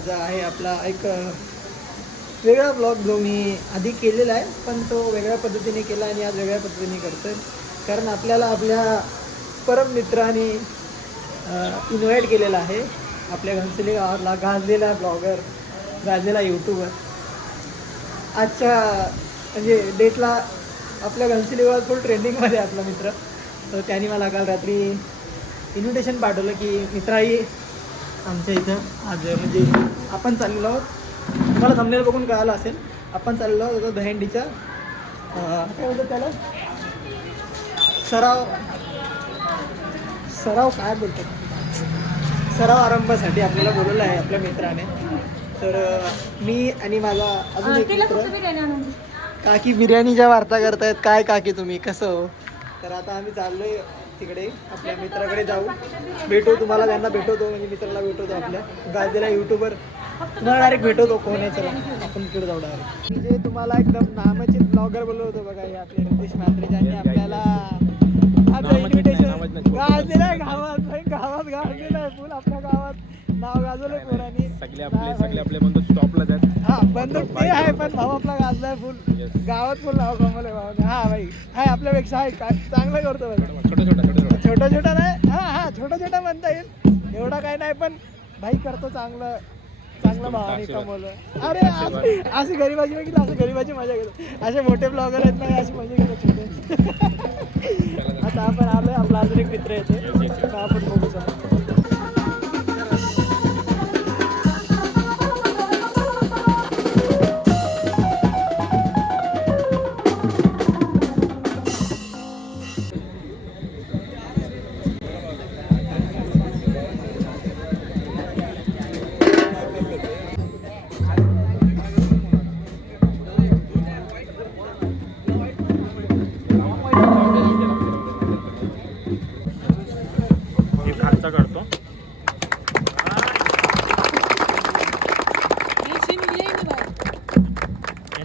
आज आहे आपला एक वेगळा ब्लॉग जो मी आधी केलेला आहे पण तो वेगळ्या पद्धतीने केला आणि आज वेगळ्या पद्धतीने करतोय. कारण आपल्याला आपल्या परम मित्राने इन्व्हाइट केलेला आहे. आपल्या घनसोली गावातला गाजलेला ब्लॉगर गाजलेला यूट्यूबर आजच्या म्हणजे डेटला आपल्या घनसोली गावात फुल ट्रेंडिंगमध्ये आपला मित्र. तर त्याने मला काल रात्री इन्व्हिटेशन पाठवलं की मित्राही आमच्या इथं आज म्हणजे आपण चाललेलो आहोत. तुम्हाला थांबलेलं बघून कळालं असेल. आपण चाललेलो आहोत आता दहंडीच्या अं, काय बोलतात त्याला? सराव सराव काय बोलतात? सराव आरंभासाठी आपल्याला बोलवलं आहे आपल्या मित्राने. तर मी आणि माझा अजून एक मित्र. काकी बिर्याणीच्या वार्ता करतायत काय काकी तुम्ही? कसं हो? तर आता आम्ही चाललोय तिकडे आपल्या मित्राकडे जाऊ. भेटू तुम्हाला त्यांना भेटवतो म्हणजे मित्राला भेटवतो आपल्या. गाजलेला युट्यूबर तुम्हाला डायरेक्ट भेटवतो कोण आहे चला. आपण तिकडे जाऊ डायरेक्ट जे तुम्हाला एकदम नामाचित ब्लॉगर बोललो होतो बघा हे आपले रितेश म्हात्रे ज्यांनी आपल्याला आता invitation- गाजलेलं आहे गावात गावात गाजलेलं आहे. फुल आपल्या गावात नाव गाजवलंय पोरांनी. सगळे आपले सगळे आपले बंधू स्टॉपला आहेत हा बंदूक ते आहे पण भाऊ आपला गाजलाय फुल. गावात फुल नाव कमवलंय भावाने हा भाई हाय आपल्यापेक्षा आहे का चांगलं करतो भाई छोटा छोटा छोटा छोटा छोटा. छोटा नाही. हा हा छोटा छोटा म्हणता येईल. एवढा काही नाही पण भाई करतो चांगलं. चांगलं भावाने. कमवलं अरे अशी गरीबाची बघितलं असं गरीबाची मजा घेतो. असे मोठे ब्लॉगर आहेत नाही अशी मजा घेतो छोटे. आता आपण आलोय आपला अजून एक मित्र येते आपण बघू शकतो.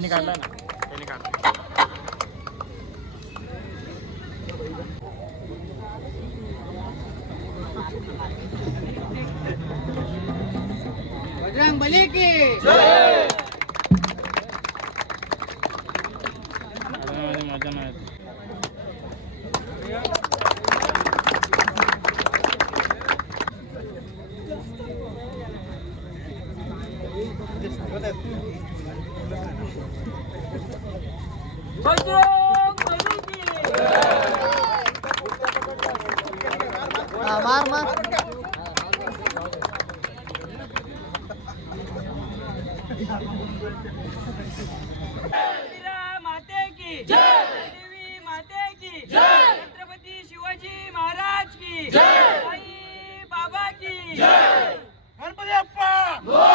यांनी काढला ना. यांनी काढला. बजरंग बली की! माते की। देवी माते की। छत्रपती शिवाजी महाराज की। जय बाबा की। जय! गणपती अप्पा!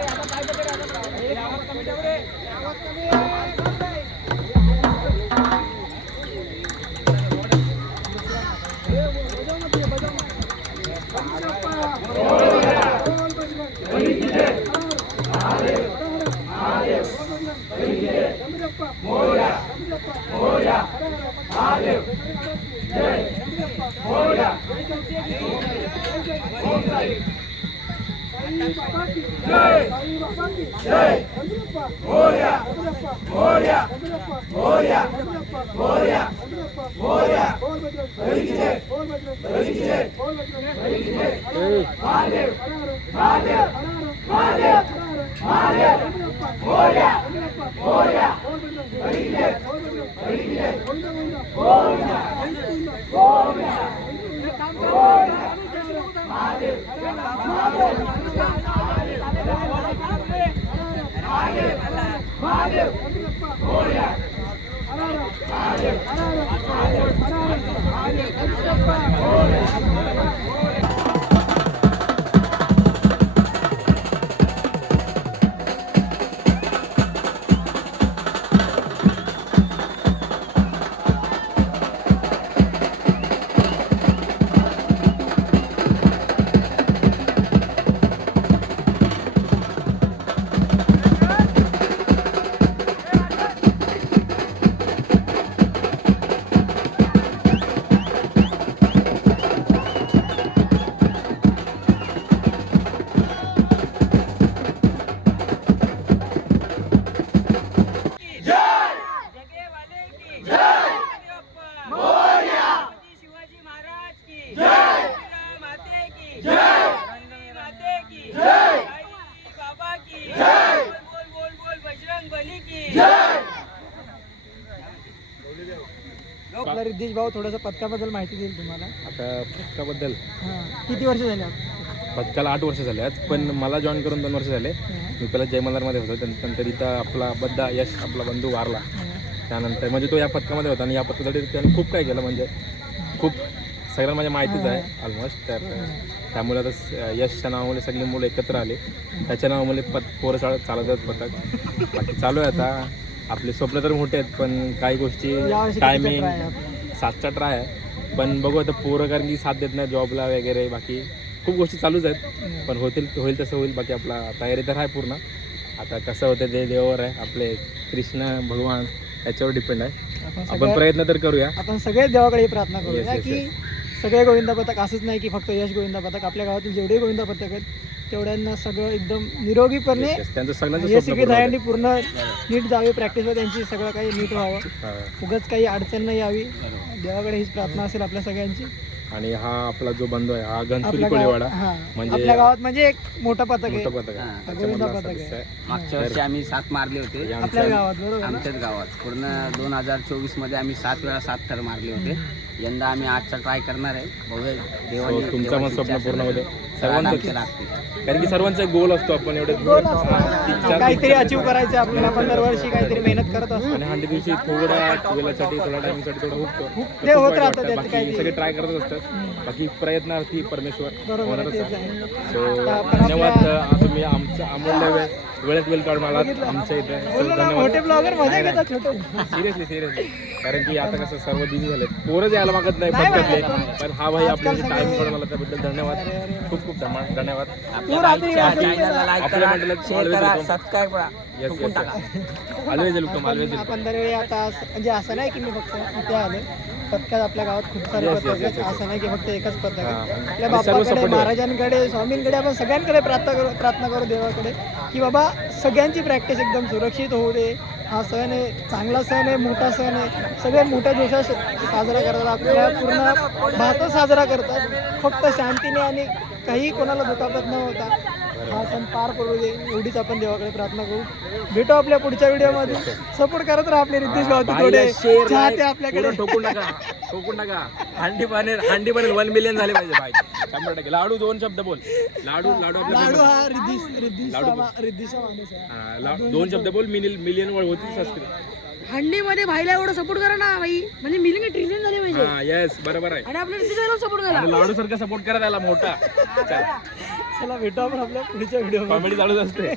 ஓடியா ஓடியா ஓடியா ஓடியா ஓடியா ஓடியா ஓடியா ஓடியா रिद्धेश भाऊ थोडंसं पथकाबद्दल माहिती देईल तुम्हाला. आता पथकाबद्दल? हां. किती वर्ष झाले पथकाला आठ वर्ष झाले आहेत पण मला जॉईन करून दोन वर्ष झाले. मी पहिला जयमल्लारमध्ये होतो त्यां- नंतर इथं आपला बद्दा यश आपला बंधू वारला. त्यानंतर म्हणजे तो या पथकामध्ये होता आणि या पथकासाठी त्याने खूप काय केलं म्हणजे खूप सगळ्यांना माझ्या माहितीच आहे ऑलमोस्ट तर त्यामुळे आता स- यशच्या नावामुळे सगळी मुलं एकत्र आले. त्याच्या नावामुळे पथ पोरं चाल चालवतात पथक. बाकी चालू आहे आता. आपले स्वप्न तर मोठे आहेत पण काही गोष्टी यावर्षी किती टायमिंग चक्र आहे आपलं? सातचा ट्राय आहे. पण बघू आता पोरं कारण की साथ देत नाही जॉबला वगैरे बाकी खूप गोष्टी चालूच आहेत. पण होतील होईल तसं होईल. बाकी आपला तयारी तर आहे पूर्ण. आता कसं होतं ते देवावर आहे. आपले कृष्ण भगवान याच्यावर डिपेंड आहे. आपण प्रयत्न तर करूया. आपण सगळेच देवाकडे प्रार्थना करूया की सगळे गोविंदा पथक असंच नाही की फक्त यश गोविंदा पथक. आपल्या गावातील जेवढे गोविंदा पथक आहेत तेवढ्यांना सगळं एकदम निरोगीपणे. त्यांचं सगळी पूर्ण नीट जावी प्रॅक्टिसवर त्यांची सगळं काही नीट व्हावं. उगाच काही अडचण नाही यावी. देवाकडे हीच प्रार्थना असेल आपल्या सगळ्यांची. आणि हा आपला जो बंधू आहे हा घनसुली आपल्या कोळीवाडा गावात म्हणजे आपल्या गावात म्हणजे एक मोठं पथक आहे मोठं पथक आहे पथक. सदस्य. मागच्या वर्षी आम्ही सात मारले होते आपल्या गावात बरोबर ना? आमच्याच गावात पूर्ण दोन हजार चोवीसमध्ये आम्ही सात वेळा सात थर मारले होते यंदा आम्ही आजचा ट्राय करणार आहे बघूया देवाने हो, तुमचं पण देवाची स्वप्न पूर्ण असेल होते. तर सर्वांचं- कारण की सर्वांचा एक गोल असतो आपण एवढे. काहीतरी अचीव करायचं आपल्याला आपण दरवर्षी काहीतरी मेहनत करत असतो. आणि हंड्रेड दिवशी थोड्या वेळासाठी थोड्या टाइमसाठी थोडं हुकतो ते होत राहतं बाकी काही. सगळे ट्राय करत असतात. बाकी प्रयत्नार्थी परमेश्वर. होणारच सो धन्यवाद तुम्ही आमचं अमूल्य वेळ वेळेत वेळ काढून आलात. आमच्या इथे मोठे ब्लॉगर मजा घेतात छोटे. सिरियसली सिरियसली कारण की आता कसं सर्व बिझी झाले पोरं यायला मागत नाही पटकतले. पण हा भाई आपल्याला टाइम काढून मला त्याबद्दल धन्यवाद. खूप खूप धन्यवाद आपल्या मंडळात. सबस्क्राईब करा yes yes always welcome always आपण दरवेळी आता असं- म्हणजे असं नाही की मी फक्त इथे आलो पथकात आपल्या गावात खूप सारे Yes, पथक yes, yes, आहेत. yes. असं नाही की फक्त एकच पथक हा. आहे. आपल्या आणि सर्व बाप्पाकडे supportive. आहे. महाराजांकडे स्वामींकडे आपण सगळ्यांकडे प्रार्थना करू प्रार्थना करू देवाकडे की बाबा सगळ्यांची प्रॅक्टिस एकदम सुरक्षित होऊ दे. हा सण आहे चांगला सण आहे मोठा सण आहे. सगळे मोठ्या जोशात साजरा करतात. आपल्या पूर्ण भारतात साजरा करतात. फक्त शांतीने आणि काही कोणाला दुखापत न होता हा सण पार पडू दे एवढीच आपण देवाकडे प्रार्थना करू. भेटू आपल्या पुढच्या व्हिडिओमध्ये. सपोर्ट करत राहा आपले रितेश भाऊ थोडे चाहते आपल्याकडे. ठोकून टाका ठोकून टाका हांडी बनेल हांडी बनेल वन मिलियन झाले पाहिजे भाई शंभर टक्के. लाडू दोन शब्द बोल. लाडू लाडू लाडू हा रिद्धिश रिद्धिशचा लाडू. मा- रिद्धिशचा माणूस आहे. दोन शब्द बोल मिलियन मिलियन होतील सबस्क्राईब हंडीमध्ये भाईला एवढं सपोर्ट करा ना भाई म्हणजे मिलियन ट्रिलियन झाले पाहिजे. हा येस बरोबर आहे. आणि आपल्या रितेशला सपोर्ट करा. आणि लाडू सारखा सपोर्ट करा त्याला मोठा. चला. भेटू आपण आपल्या पुढच्या व्हिडिओ कॉमेडी चालूच असते.